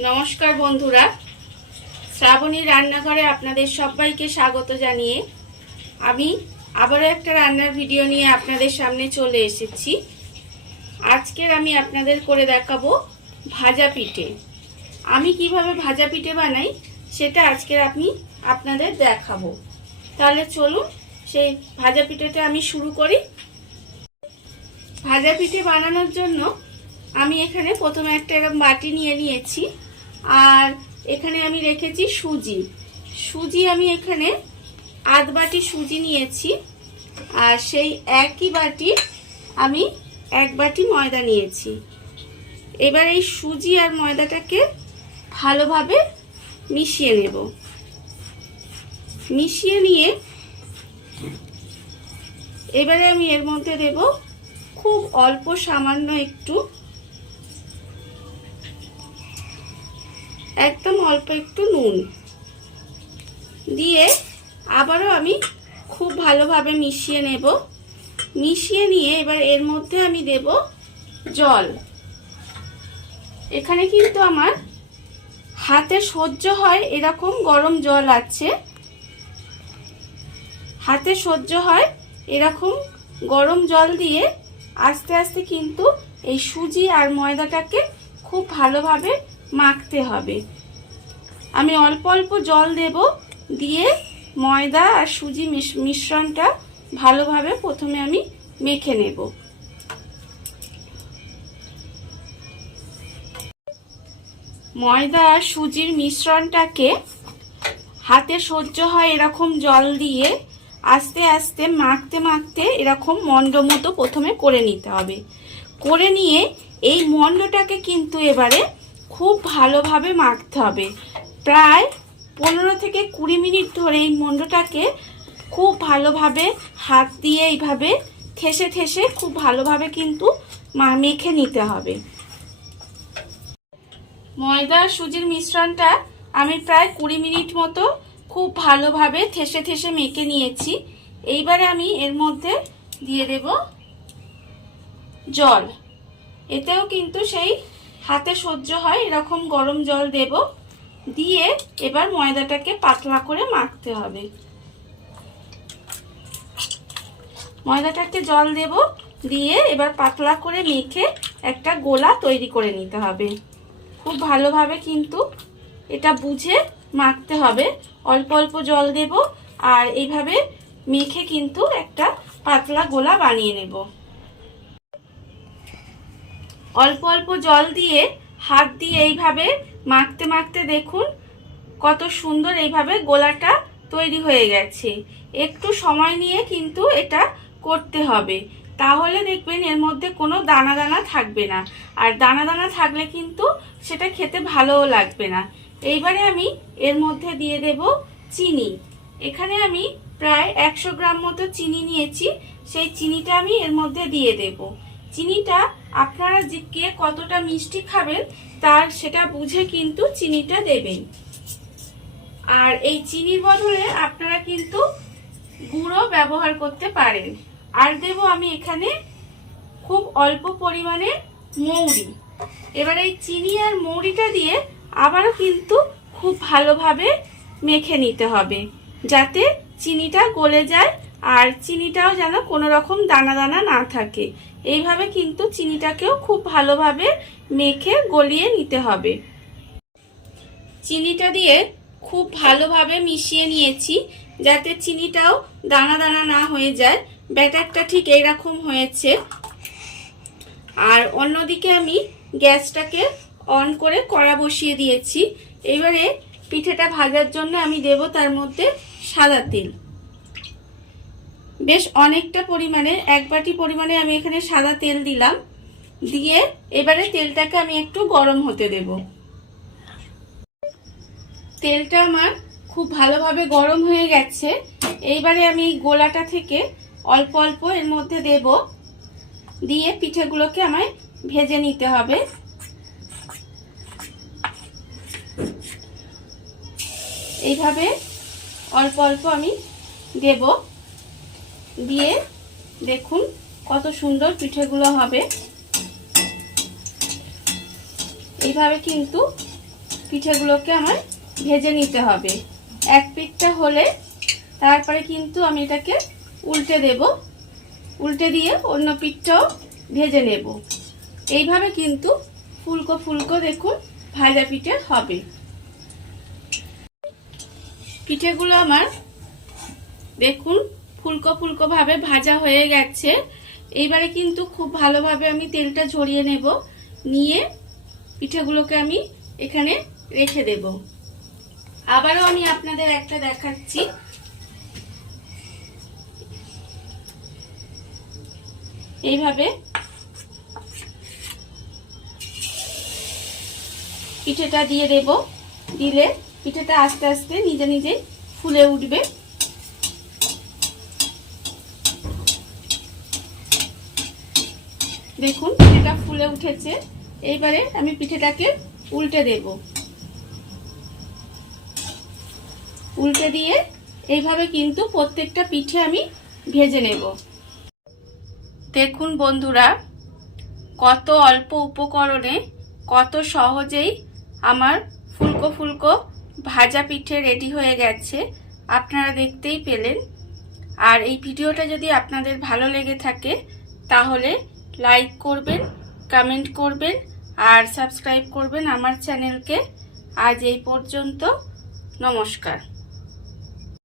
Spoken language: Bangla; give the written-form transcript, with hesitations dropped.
নমস্কার বন্ধুরা, শ্রাবণী রান্নাঘরে আপনাদের সবাইকে স্বাগত জানিয়ে আমি আবারও একটা রান্নার ভিডিও নিয়ে আপনাদের সামনে চলে এসেছি। আজকের আমি আপনাদের করে দেখাবো ভাজা পিঠে। আমি কিভাবে ভাজা পিঠে বানাই সেটা আজকের আমি আপনাদের দেখাবো। তাহলে চলুন সেই ভাজা পিঠেটা আমি শুরু করি। ভাজা পিঠে বানানোর জন্য আমি এখানে প্রথমে একটা বাটি নিয়ে নিয়েছি, আর এখানে আমি রেখেছি সুজি আমি এখানে আধ বাটি সুজি নিয়েছি, আর সেই একই বাটি আমি এক বাটি ময়দা নিয়েছি। এবার এই সুজি আর ময়দাটাকে ভালোভাবে মিশিয়ে নেব। মিশিয়ে নিয়ে এবারে আমি এর মধ্যে দেব খুব অল্প সামান্য একটু, একদম অল্প একটু নুন দিয়ে আবারও আমি খুব ভালোভাবে মিশিয়ে নেব। মিশিয়ে নিয়ে এবার এর মধ্যে আমি দেব জল। এখানে কিন্তু আমার হাতে সহ্য হয় এরকম গরম জল আছে, হাতে সহ্য হয় এরকম গরম জল দিয়ে আস্তে আস্তে কিন্তু এই সুজি আর ময়দাটাকে খুব ভালোভাবে মাখতে হবে। আমি অল্প অল্প জল দেব, দিয়ে ময়দা আর সুজি মিশ্রণটা ভালোভাবে প্রথমে আমি মেখে নেব। ময়দা আর সুজির মিশ্রণটাকে হাতে সহ্য হয় এরকম জল দিয়ে আস্তে আস্তে মাখতে মাখতে এরকম মন্ড মতো প্রথমে করে নিতে হবে। করে নিয়ে এই মন্ডটাকে কিন্তু এবারে খুব ভালোভাবে মাখতে হবে। প্রায় 15 থেকে 20 মিনিট ধরে এই মন্ডটাকে খুব ভালোভাবে হাত দিয়ে এইভাবে ঠেসে ঠেসে খুব ভালোভাবে কিন্তু মেখে নিতে হবে। ময়দা সুজির মিশ্রণটা আমি প্রায় 20 মিনিট মতো খুব ভালোভাবে ঠেসে ঠেসে মেখে নিয়েছি। এইবারে আমি এর মধ্যে দিয়ে দেব জল। এতেও কিন্তু সেই হাতে সহ্য হয় এরকম গরম জল দেব, দিয়ে এবার ময়দাটাকে পাতলা করে মাখতে হবে। ময়দাটাকে জল দেব, দিয়ে এবার পাতলা করে মেখে একটা গোলা তৈরি করে নিতে হবে। খুব ভালোভাবে কিন্তু এটা বুঝে মাখতে হবে। অল্প অল্প জল দেব আর এইভাবে মেখে কিন্তু একটা পাতলা গোলা বানিয়ে নেব। অল্প অল্প জল দিয়ে হাত দিয়ে এইভাবে মাখতে মাখতে দেখুন কত সুন্দর এইভাবে গোলাটা তৈরি হয়ে গেছে। একটু সময় নিয়ে কিন্তু এটা করতে হবে, তাহলে দেখবেন এর মধ্যে কোনো দানা দানা থাকবে না, আর দানা দানা থাকলে কিন্তু সেটা খেতে ভালোও লাগবে না। এইবারে আমি এর মধ্যে দিয়ে দেব চিনি। এখানে আমি প্রায় 100 গ্রাম মতো চিনি নিয়েছি, সেই চিনিটা আমি এর মধ্যে দিয়ে দেব। চিনিটা আপনারা যে কে কতটা মিষ্টি খাবেন তার সেটা বুঝে কিন্তু চিনিটা দেবেন। আর এই চিনির বদলে আপনারা কিন্তু গুঁড়ো ব্যবহার করতে পারেন। আর দেব আমি এখানে খুব অল্প পরিমাণে মৌরি। এবার এই চিনি আর মৌরিটা দিয়ে আবারও কিন্তু খুব ভালোভাবে মেখে নিতে হবে, যাতে চিনিটা গলে যায় আর চিনিটাও যেন কোনো রকম দানা দানা না থাকে। এইভাবে কিন্তু চিনিটাকেও খুব ভালোভাবে মেখে গলিয়ে নিতে হবে। চিনিটা দিয়ে খুব ভালোভাবে মিশিয়ে নিয়েছি, যাতে চিনিটাও দানা দানা না হয়ে যায়। ব্যাটারটা ঠিক এইরকম হয়েছে। আর অন্যদিকে আমি গ্যাসটাকে অন করে কড়া বসিয়ে দিয়েছি। এবারে পিঠেটা ভাজার জন্য আমি দেব তার মধ্যে সাদা তেল। বেশ অনেকটা পরিমাণে, 1 বাটি পরিমাণে আমি এখানে সাদা তেল দিলাম। দিয়ে এবারে তেলটাকে আমি একটু গরম হতে দেব। তেলটা আমার খুব ভালোভাবে গরম হয়ে গেছে। এইবারে আমি এই গোলাটা থেকে অল্প অল্প এর মধ্যে দেব, দিয়ে পিঠেগুলোকে আমায় ভেজে নিতে হবে। এইভাবে অল্প অল্প আমি দেব, দিয়ে দেখুন কত সুন্দর পিঠেগুলো হবে। এইভাবে কিন্তু পিঠেগুলোকে আমার ভেজে নিতে হবে। এক পিঠটা হলে তারপরে কিন্তু আমি এটাকে উল্টে দেব, উল্টে দিয়ে অন্য পিঠটাও ভেজে নেব। এইভাবে কিন্তু ফুলকো ফুলকো দেখুন ভাজা পিঠে হবে। পিঠেগুলো আমার দেখুন ফুলকো ফুলকো ভাবে ভাজা হয়ে গেছে। এইবারে কিন্তু খুব ভালোভাবে আমি তেলটা ঝরিয়ে নেব, নিয়ে পিঠেগুলোকে আমি এখানে রেখে দেব। আবারও আমি আপনাদের একটা দেখাচ্ছি। এইভাবে পিঠেটা দিয়ে দেব, দিলে পিঠেটা আস্তে আস্তে নিজে নিজে ফুলে উঠবে। দেখুন পিঠেটা ফুলে উঠেছে। এইবারে আমি পিঠেটাকে উল্টে দেব, উল্টে দিয়ে এইভাবে কিন্তু প্রত্যেকটা পিঠে আমি ভেজে নেব। দেখুন বন্ধুরা, কত অল্প উপকরণে কত সহজেই আমার ফুলকো ফুলকো ভাজা পিঠে রেডি হয়ে গেছে, আপনারা দেখতেই পেলেন। আর এই ভিডিওটা যদি আপনাদের ভালো লেগে থাকে তাহলে লাইক করবেন, কমেন্ট করবেন আর সাবস্ক্রাইব করবেন আমার চ্যানেলকে। আজ এই পর্যন্ত, নমস্কার।